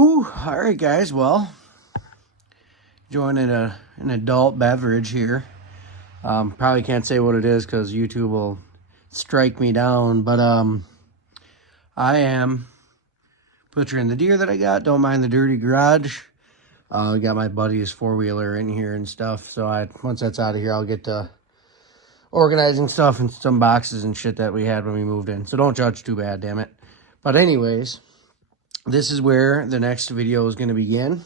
Whew, all right, guys. Well, joining an adult beverage here. Probably can't say what it is because YouTube will strike me down. But I am butchering the deer that I got. Don't mind the dirty garage. Got my buddy's four-wheeler in here and stuff. So once that's out of here, I'll get to organizing stuff and some boxes and shit that we had when we moved in. So don't judge too bad, damn it. But anyways, this is where the next video is going to begin.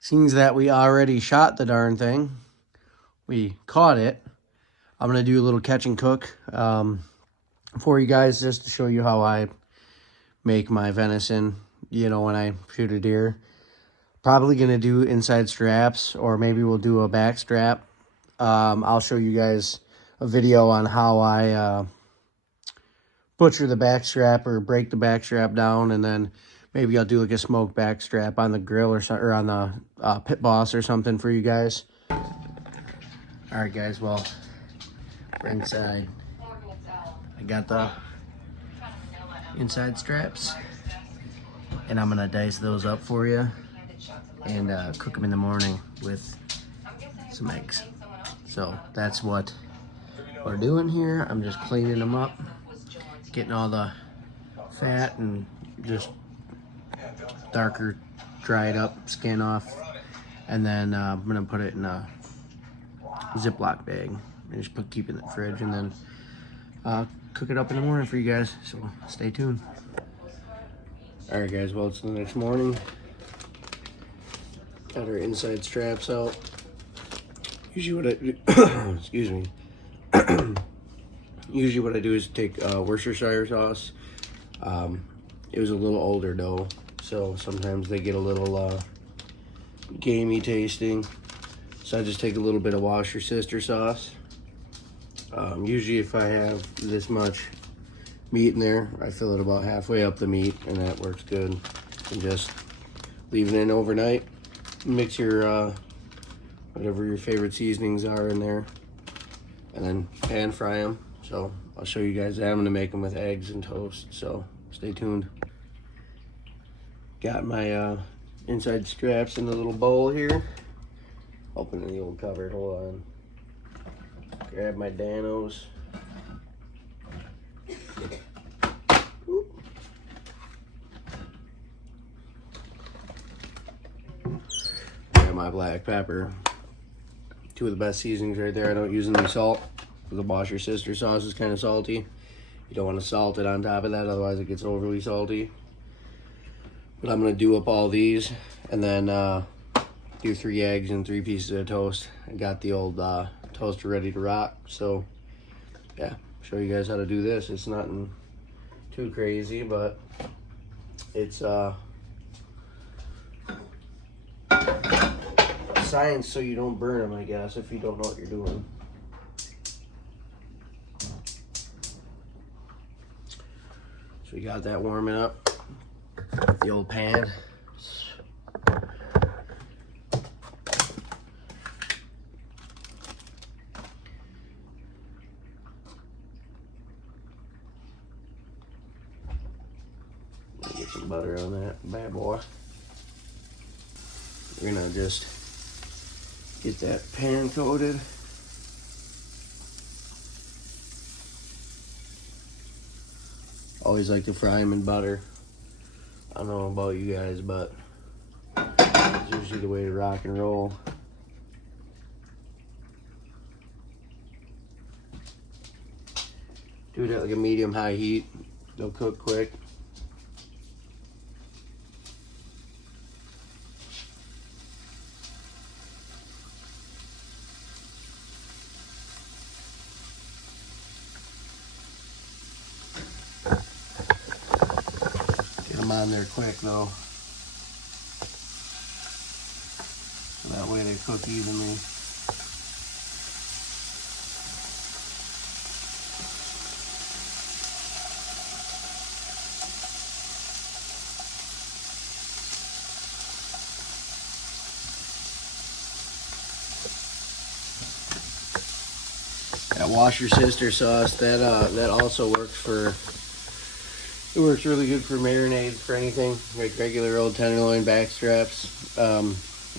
Seems that we already shot the darn thing. We caught it. I'm going to do a little catch and cook for you guys just to show you how I make my venison, you know, when I shoot a deer. Probably going to do inside straps, or maybe we'll do a back strap. I'll show you guys a video on how I butcher the back strap or break the back strap down, and then maybe I'll do like a smoke back strap on the grill or on the pit boss or something for you guys. All right, guys. Well, we're inside. I got the inside straps, and I'm gonna dice those up for you and cook them in the morning with some eggs. So that's what we're doing here. I'm just cleaning them up, getting all the fat and just darker dried up skin off, and then I'm gonna put it in a Ziploc bag and just keep it in the fridge, and then cook it up in the morning for you guys. So stay tuned. All right, guys. Well, it's the next morning. Got our inside straps out. Usually what I do, excuse me. Usually what I do is take Worcestershire sauce. It was a little older dough, so sometimes they get a little gamey tasting. So I just take a little bit of Worcestershire sauce. Usually if I have this much meat in there, I fill it about halfway up the meat, and that works good. And just leave it in overnight. Mix your whatever your favorite seasonings are in there, and then pan fry them. So I'll show you guys that. I'm gonna make them with eggs and toast, so stay tuned. Got my inside straps in the little bowl here. Opening the old cupboard, hold on. Grab my Danos. Grab my black pepper. Two of the best seasonings right there. I don't use any salt. The Worcestershire sauce is kind of salty. You don't want to salt it on top of that, otherwise it gets overly salty. But I'm going to do up all these, and then do 3 eggs and 3 pieces of toast. I got the old toaster ready to rock. So yeah, show you guys how to do this. It's nothing too crazy, but it's science, so you don't burn them, I guess, if you don't know what you're doing. So we got that warming up. The old pan. Get some butter on that bad boy. We're gonna just get that pan coated. Always like to fry them in butter. I don't know about you guys, but it's usually the way to rock and roll. Do it at like a medium-high heat. They'll cook quick. On there quick though, so that way they cook evenly. That Worcestershire sauce, that also works for It works really good for marinades, for anything, like regular old tenderloin back straps.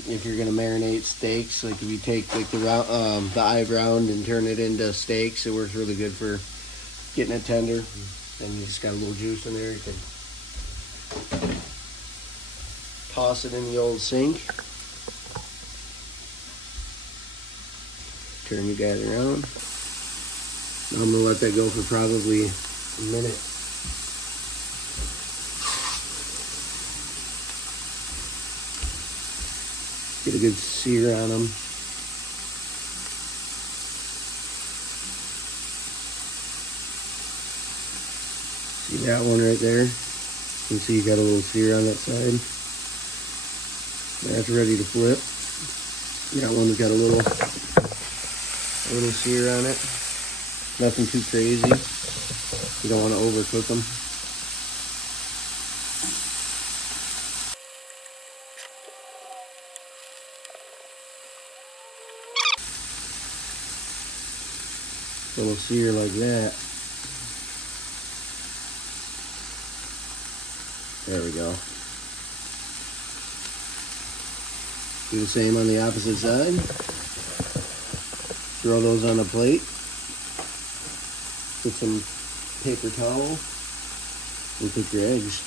If you're gonna marinate steaks, like if you take like the eye round and turn it into steaks, it works really good for getting it tender. And you just got a little juice in there. You can toss it in the old sink. Turn your guys around. Now I'm gonna let that go for probably a minute. Get a good sear on them. See that one right there? You can see you got a little sear on that side. That's ready to flip. That one's got a little sear on it. Nothing too crazy. You don't want to overcook them. Little sear like that. There we go. Do the same on the opposite side. Throw those on a plate. Put some paper towel and cook your eggs.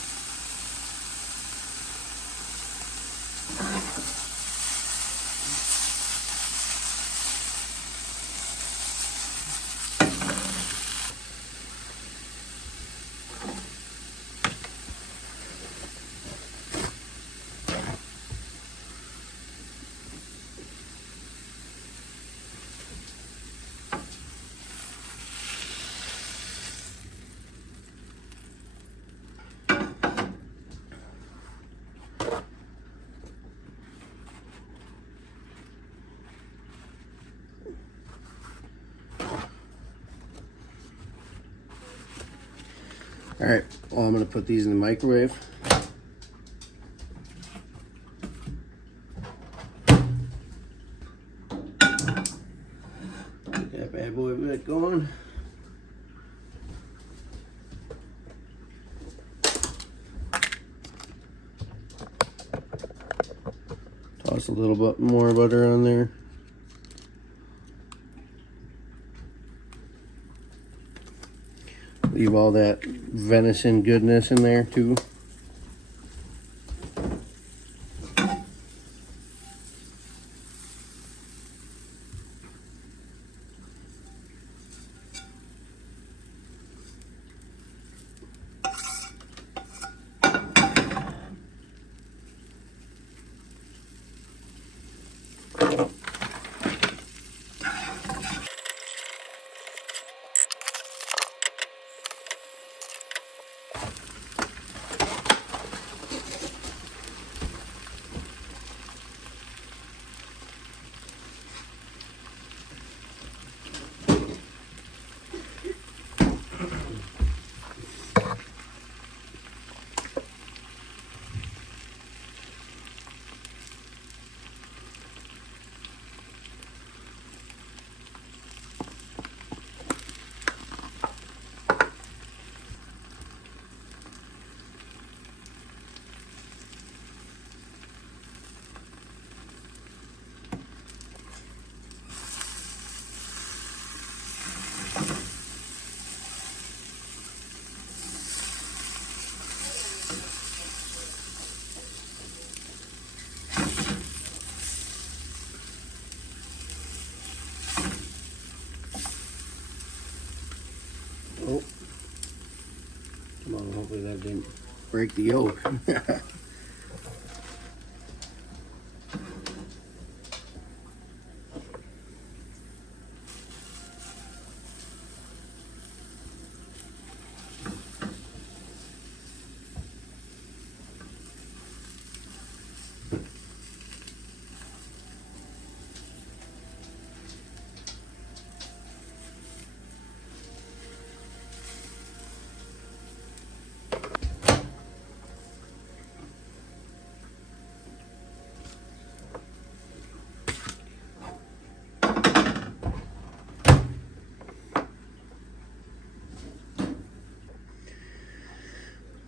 All right, well, I'm gonna put these in the microwave. Get that bad boy bit going. Toss a little bit more butter on there. Leave all that venison goodness in there too. Oh, come on, hopefully that didn't break the yolk.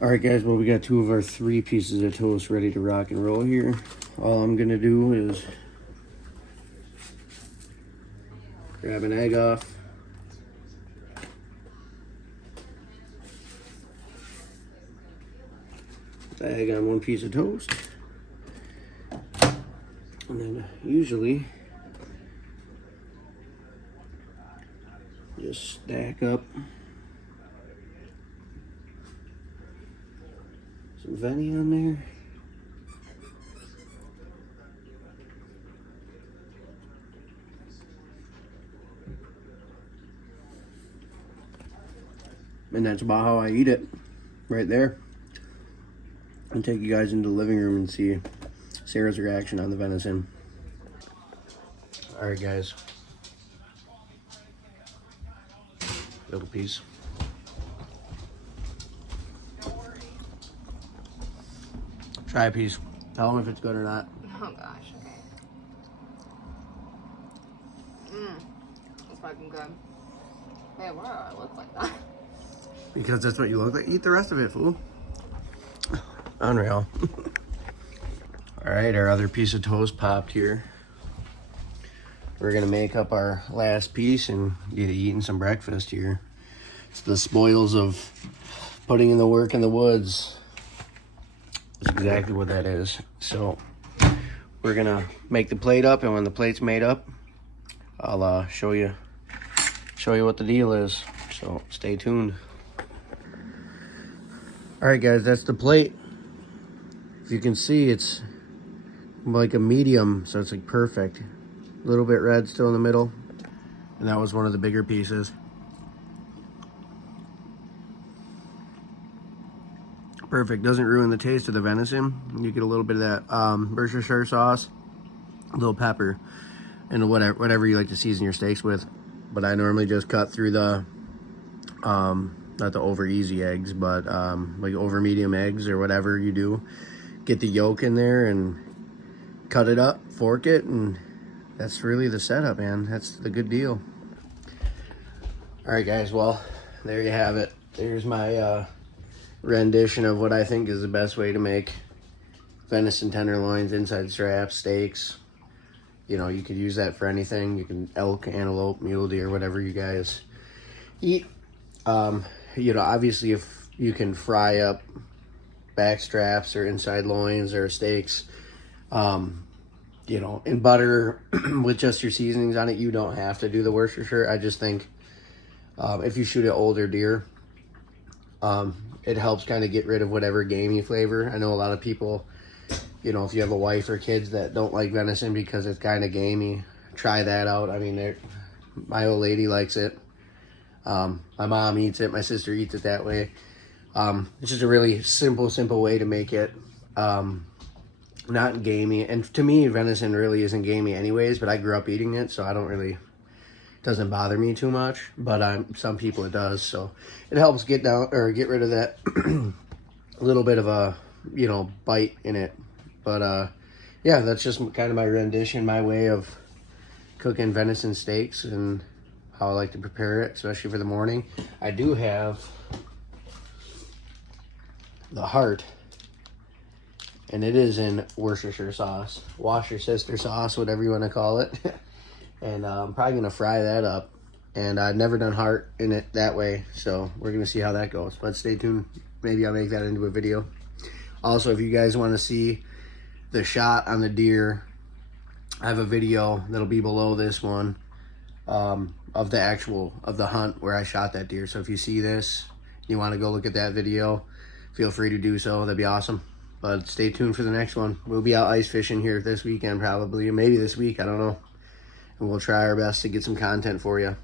Alright guys, well we got 2 of our 3 pieces of toast ready to rock and roll here. All I'm gonna do is grab an egg off. Put the egg on 1 piece of toast. And then usually just stack up some Venison on there. And that's about how I eat it, right there. I'll take you guys into the living room and see Sarah's reaction on the venison. Alright guys. Little piece. Try a piece. Tell them if it's good or not. Oh gosh, okay. It's fucking good. Hey, why do I look like that? Because that's what you look like. Eat the rest of it, fool. Unreal. Alright, our other piece of toast popped here. We're gonna make up our last piece and get eating some breakfast here. It's the spoils of putting in the work in the woods. That's exactly what that is. So we're gonna make the plate up, and when the plate's made up, I'll show you what the deal is. So stay tuned. Alright guys, that's the plate. If you can see, it's like a medium, so it's like perfect. A little bit red still in the middle. And that was one of the bigger pieces. Perfect. Doesn't ruin the taste of the venison. You get a little bit of that Worcestershire sauce, a little pepper, and whatever you like to season your steaks with. But I normally just cut through the not the over easy eggs, but like over medium eggs or whatever you do. Get the yolk in there and cut it up, fork it, and that's really the setup, man. That's the good deal. All right, guys. Well, there you have it. There's my rendition of what I think is the best way to make venison tenderloins, inside straps, steaks. You know, you could use that for anything. You can elk, antelope, mule deer, whatever you guys eat. You know, obviously if you can fry up back straps or inside loins or steaks, you know, in butter with just your seasonings on it, you don't have to do the Worcestershire. I just think if you shoot an older deer, it helps kind of get rid of whatever gamey flavor. I know a lot of people, you know, if you have a wife or kids that don't like venison because it's kind of gamey, try that out. I mean, my old lady likes it. My mom eats it. My sister eats it that way. It's just a really simple way to make it not gamey. And to me, venison really isn't gamey anyways, but I grew up eating it, so I don't really, doesn't bother me too much. But some people it does, so it helps get rid of that little bit of a, you know, bite in it. But yeah, that's just kind of my rendition, my way of cooking venison steaks and how I like to prepare it, especially for the morning. I do have the heart, and it is in Worcestershire sauce, wash your sister sauce, whatever you want to call it. And I'm probably gonna fry that up, and I've never done heart in it that way, so we're gonna see how that goes. But stay tuned, maybe I'll make that into a video. Also, if you guys want to see the shot on the deer, I have a video that'll be below this one of the hunt where I shot that deer. So if you see this, you want to go look at that video, feel free to do so. That'd be awesome. But stay tuned for the next one. We'll be out ice fishing here this weekend probably, or maybe this week, I don't know. And we'll try our best to get some content for you.